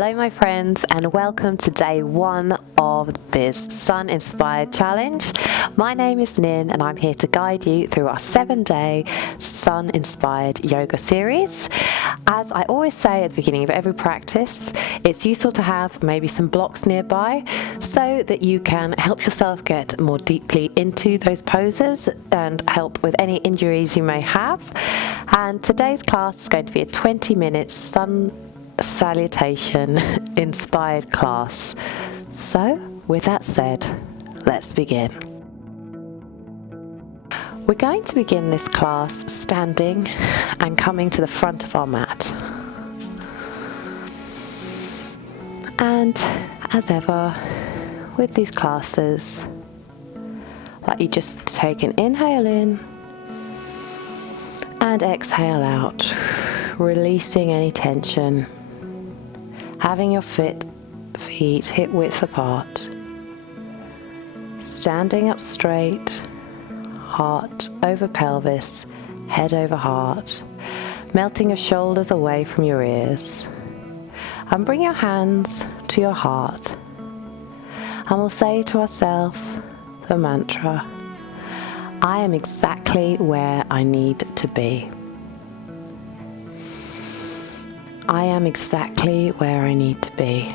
Hello my friends, and welcome to day one of this sun-inspired challenge. My name is Nin and I'm here to guide you through our 7-day sun-inspired yoga series. As I always say at the beginning of every practice, it's useful to have maybe some blocks nearby so that you can help yourself get more deeply into those poses and help with any injuries you may have. And today's class is going to be a 20-minute sun salutation inspired class. So with that said, let's begin. We're going to begin this class standing and coming to the front of our mat. And as ever with these classes, like you just take an inhale in and exhale out, releasing any tension. Having your feet hip width apart, standing up straight, heart over pelvis, head over heart, melting your shoulders away from your ears, and bring your hands to your heart, and we'll say to ourselves the mantra, I am exactly where I need to be. I am exactly where I need to be.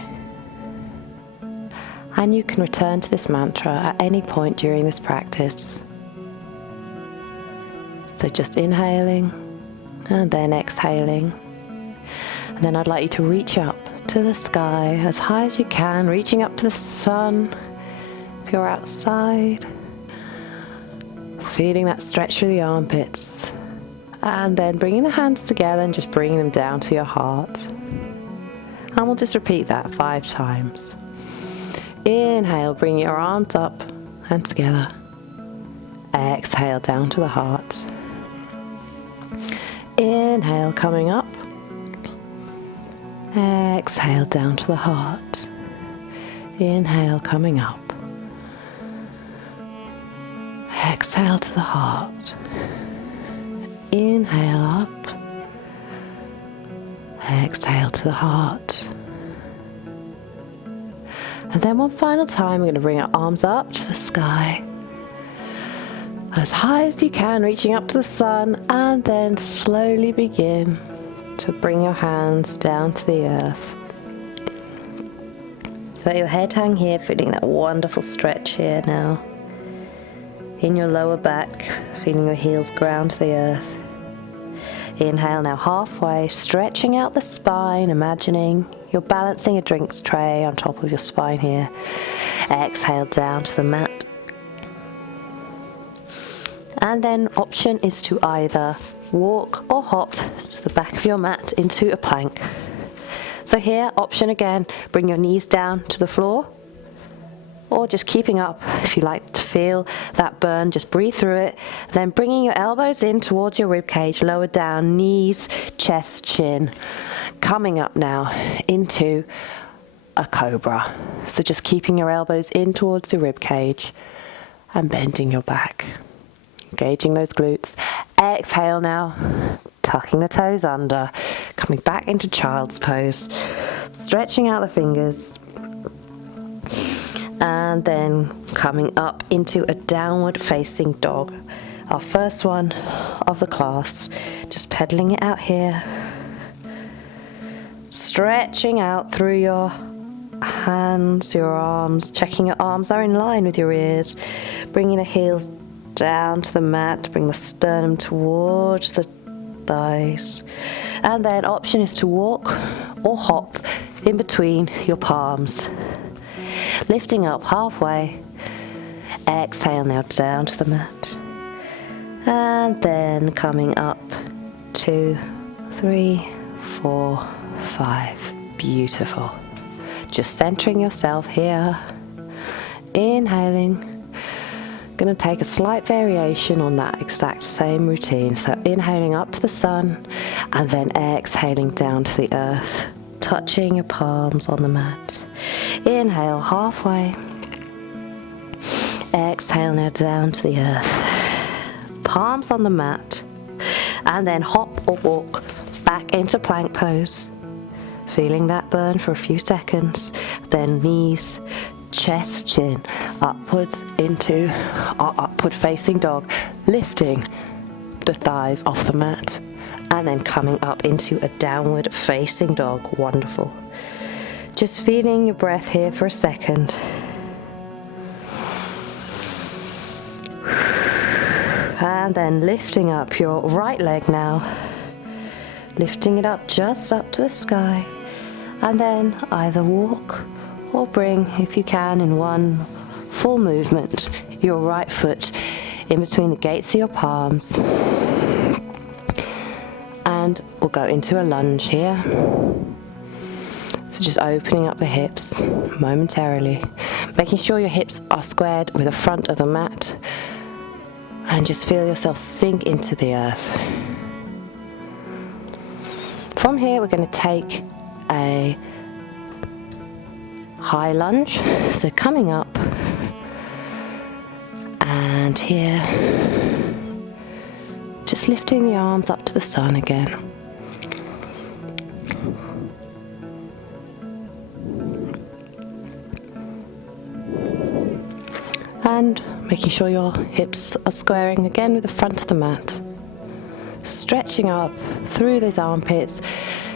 And you can return to this mantra at any point during this practice. So just inhaling and then exhaling. And then I'd like you to reach up to the sky as high as you can, reaching up to the sun if you're outside. Feeling that stretch through the armpits. And then bringing the hands together and just bringing them down to your heart. And we'll just repeat that 5 times. Inhale, bring your arms up and together. Exhale, down to the heart. Inhale, coming up. Exhale, down to the heart. Inhale, coming up. Exhale to the heart. Inhale up, exhale to the heart. And then one final time, we're going to bring our arms up to the sky, as high as you can, reaching up to the sun, and then slowly begin to bring your hands down to the earth. Let your head hang here, feeling that wonderful stretch here now. In your lower back, feeling your heels ground to the earth. Inhale now halfway, stretching out the spine, imagining you're balancing a drinks tray on top of your spine here. Exhale down to the mat. And then option is to either walk or hop to the back of your mat into a plank. So here, option again, bring your knees down to the floor. Or just keeping up, if you like to feel that burn, just breathe through it. Then bringing your elbows in towards your rib cage, lower down, knees, chest, chin. Coming up now into a cobra. So just keeping your elbows in towards the rib cage and bending your back. Engaging those glutes. Exhale now, tucking the toes under, coming back into child's pose. Stretching out the fingers. And then coming up into a downward facing dog. Our first one of the class. Just pedaling it out here. Stretching out through your hands, your arms, checking your arms are in line with your ears. Bringing the heels down to the mat, bring the sternum towards the thighs. And then option is to walk or hop in between your palms. Lifting up halfway, exhale now down to the mat, and then coming up 2, 3, 4, 5, beautiful. Just centering yourself here, inhaling, going to take a slight variation on that exact same routine, so inhaling up to the sun, and then exhaling down to the earth, touching your palms on the mat. Inhale halfway, exhale now down to the earth, palms on the mat, and then hop or walk back into plank pose. feeling that burn for a few seconds. Then knees, chest, chin, upwards into our upward facing dog, lifting the thighs off the mat, and then coming up into a downward facing dog. Wonderful. Just feeling your breath here for a second. And then lifting up your right leg now, lifting it up just up to the sky, and then either walk or bring, if you can, in one full movement, your right foot in between the gates of your palms. And we'll go into a lunge here. So just opening up the hips momentarily, making sure your hips are squared with the front of the mat, and just feel yourself sink into the earth. From here, we're going to take a high lunge, so coming up, and here, just lifting the arms up to the sun again. And making sure your hips are squaring again with the front of the mat. Stretching up through those armpits,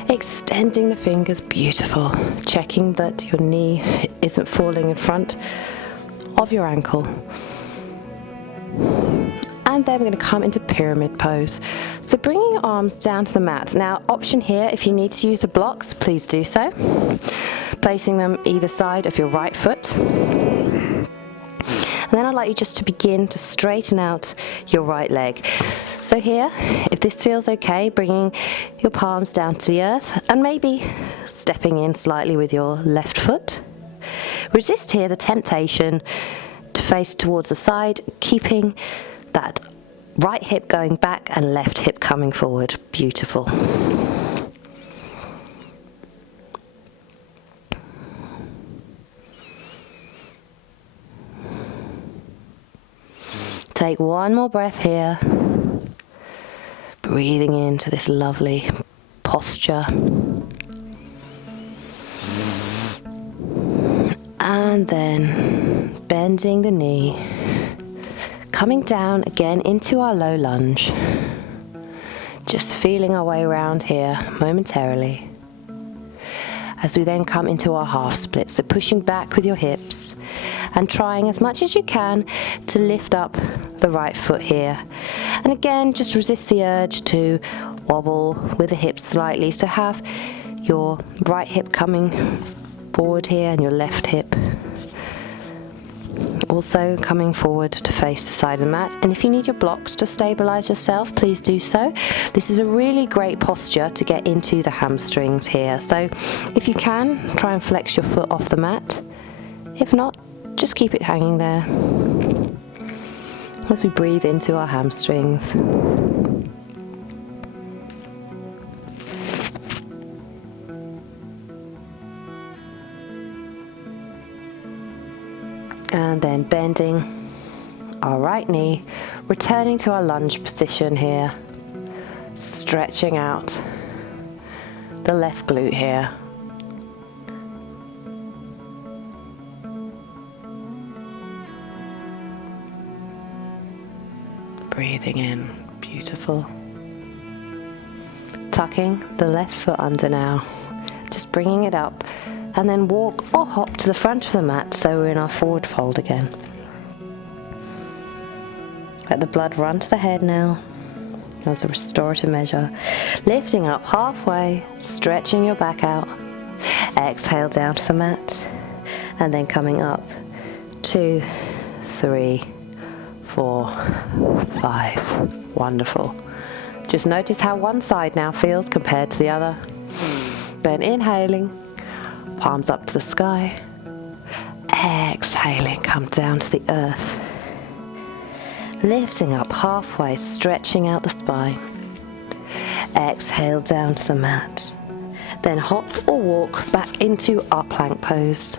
extending the fingers, beautiful. Checking that your knee isn't falling in front of your ankle. And then we're going to come into pyramid pose. So bringing your arms down to the mat. Now, option here, if you need to use the blocks, please do so. Placing them either side of your right foot. And then I'd like you just to begin to straighten out your right leg. So here, if this feels okay, bringing your palms down to the earth and maybe stepping in slightly with your left foot. Resist here the temptation to face towards the side, keeping that right hip going back and left hip coming forward. Beautiful. Take one more breath here, breathing into this lovely posture. And then bending the knee, coming down again into our low lunge. Just feeling our way around here momentarily. As we then come into our half split, so pushing back with your hips and trying as much as you can to lift up the right foot here. And again, just resist the urge to wobble with the hips slightly. So have your right hip coming forward here and your left hip also coming forward to face the side of the mat. And if you need your blocks to stabilize yourself, please do so. This is a really great posture to get into the hamstrings here. So if you can, try and flex your foot off the mat. If not, just keep it hanging there as we breathe into our hamstrings. And then bending our right knee, returning to our lunge position here, stretching out the left glute here. Breathing in, beautiful. Tucking the left foot under now, just bringing it up. And then walk or hop to the front of the mat so we're in our forward fold again. Let the blood run to the head now as a restorative measure. Lifting up halfway, stretching your back out. Exhale down to the mat. And then coming up. 2, 3, 4, 5. Wonderful. Just notice how one side now feels compared to the other. Then inhaling. Palms up to the sky. Exhaling, come down to the earth. Lifting up halfway, stretching out the spine. Exhale down to the mat. Then hop or walk back into our plank pose.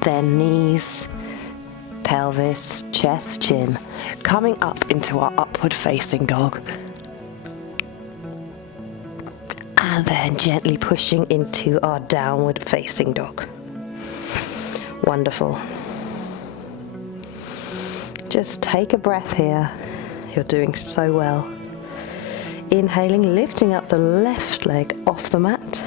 Then knees, pelvis, chest, chin, coming up into our upward facing dog. And then gently pushing into our downward facing dog. Wonderful. Just take a breath here. You're doing so well. Inhaling, lifting up the left leg off the mat.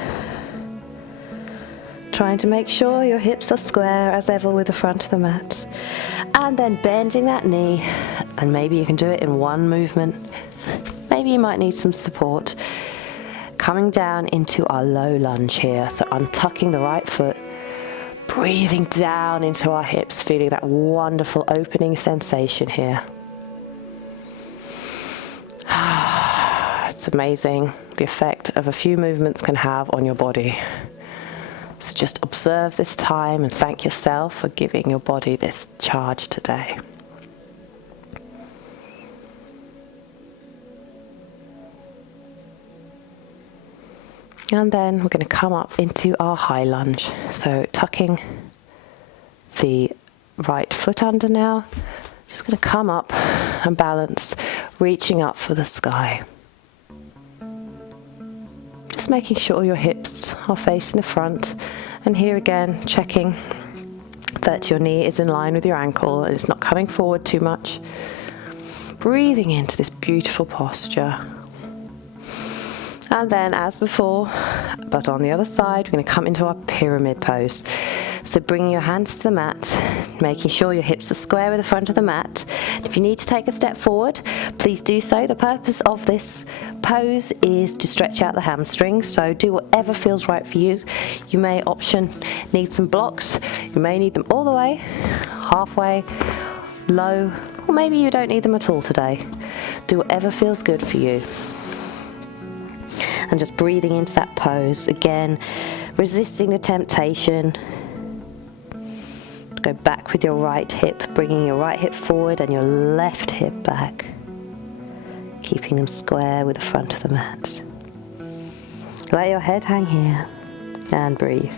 Trying to make sure your hips are square as ever with the front of the mat. And then bending that knee, and maybe you can do it in one movement. Maybe you might need some support. Coming down into our low lunge here. So untucking the right foot, breathing down into our hips, feeling that wonderful opening sensation here. It's amazing the effect of a few movements can have on your body. So just observe this time and thank yourself for giving your body this charge today. And then we're going to come up into our high lunge. So tucking the right foot under now. Just going to come up and balance, reaching up for the sky. Just making sure your hips are facing the front. And here again, checking that your knee is in line with your ankle and it's not coming forward too much. Breathing into this beautiful posture. And then as before, but on the other side, we're going to come into our pyramid pose. So bringing your hands to the mat, making sure your hips are square with the front of the mat. If you need to take a step forward, please do so. The purpose of this pose is to stretch out the hamstrings, so do whatever feels right for you. You may need some blocks. You may need them all the way, halfway, low, or maybe you don't need them at all today. Do whatever feels good for you. And just breathing into that pose. Again, resisting the temptation. Go back with your right hip, bringing your right hip forward and your left hip back. Keeping them square with the front of the mat. Let your head hang here and breathe.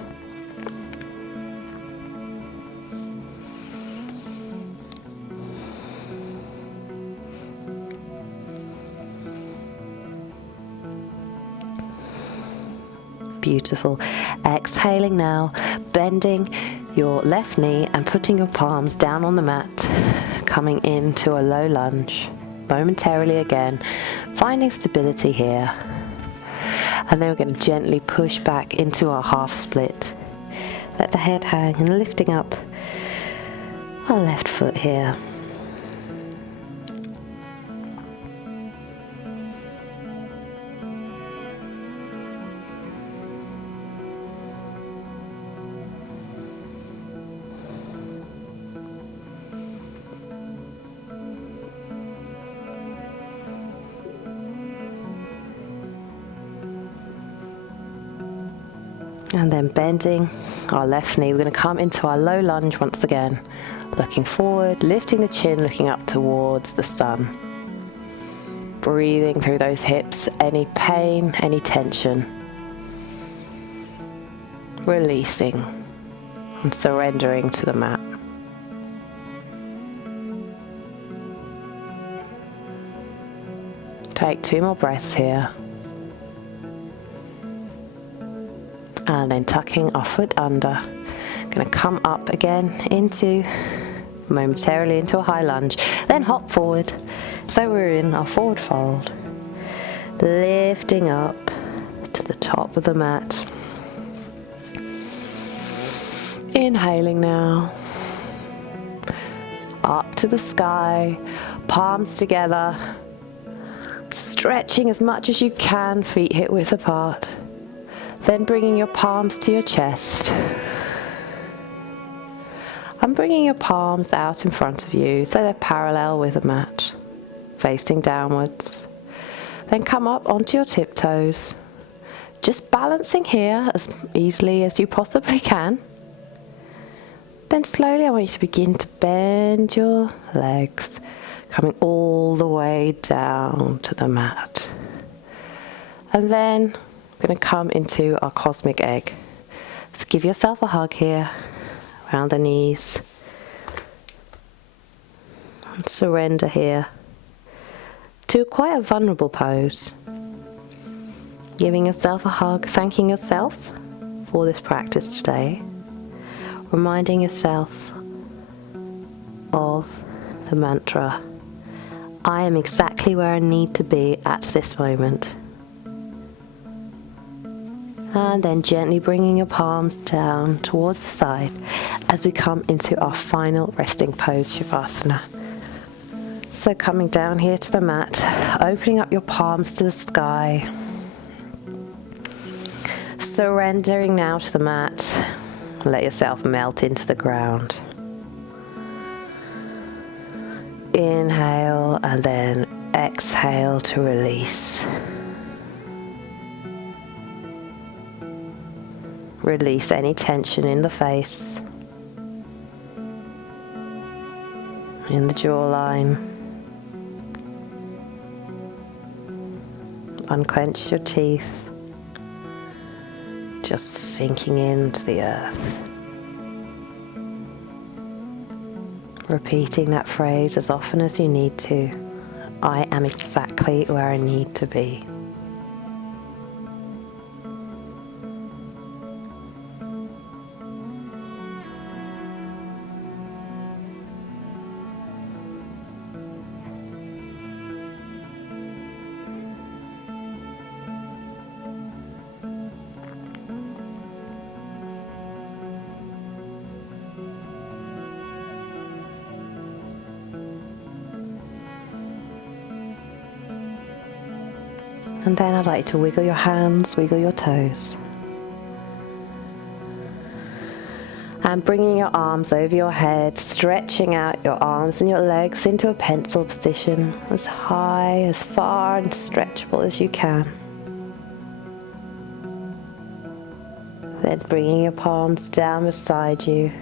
Beautiful. Exhaling now, bending your left knee and putting your palms down on the mat, coming into a low lunge, momentarily again, finding stability here. And then we're going to gently push back into our half split. Let the head hang and lifting up our left foot here. And then bending our left knee, we're going to come into our low lunge once again. Looking forward, lifting the chin, looking up towards the sun. Breathing through those hips, any pain, any tension. Releasing and surrendering to the mat. Take 2 more breaths here. And then tucking our foot under. Going to come up again momentarily into a high lunge. Then hop forward. So we're in our forward fold. Lifting up to the top of the mat. Inhaling now. Up to the sky. Palms together. Stretching as much as you can, feet hip width apart. Then bringing your palms to your chest. And bringing your palms out in front of you so they're parallel with the mat, facing downwards. Then come up onto your tiptoes. Just balancing here as easily as you possibly can. Then slowly I want you to begin to bend your legs, coming all the way down to the mat. And then we're going to come into our cosmic egg. So give yourself a hug here, around the knees. And surrender here to quite a vulnerable pose. Giving yourself a hug, thanking yourself for this practice today. Reminding yourself of the mantra, I am exactly where I need to be at this moment. And then gently bringing your palms down towards the side as we come into our final resting pose, Shavasana. So coming down here to the mat, opening up your palms to the sky. Surrendering now to the mat. Let yourself melt into the ground. Inhale and then exhale to release. Release any tension in the face, in the jawline. Unclench your teeth, just sinking into the earth. Repeating that phrase as often as you need to. I am exactly where I need to be. And then I'd like to wiggle your hands, wiggle your toes. And bringing your arms over your head, stretching out your arms and your legs into a pencil position, as high, as far and stretchable as you can. Then bringing your palms down beside you,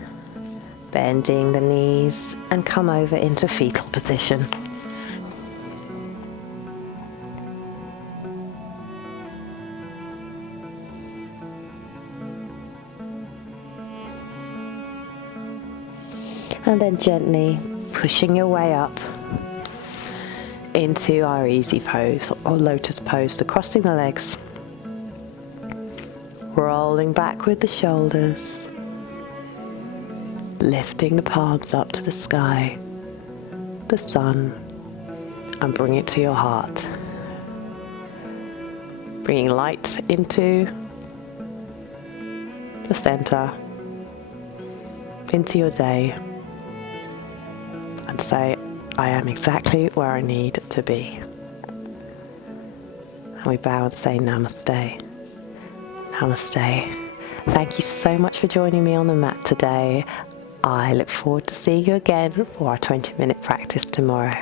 bending the knees and come over into fetal position. And then gently pushing your way up into our easy pose or lotus pose, so crossing the legs, rolling back with the shoulders, lifting the palms up to the sky, the sun, and bring it to your heart. Bringing light into the center, into your day. And say, I am exactly where I need to be. And we bow and say namaste. Namaste. Thank you so much for joining me on the mat today. I look forward to seeing you again for our 20-minute practice tomorrow.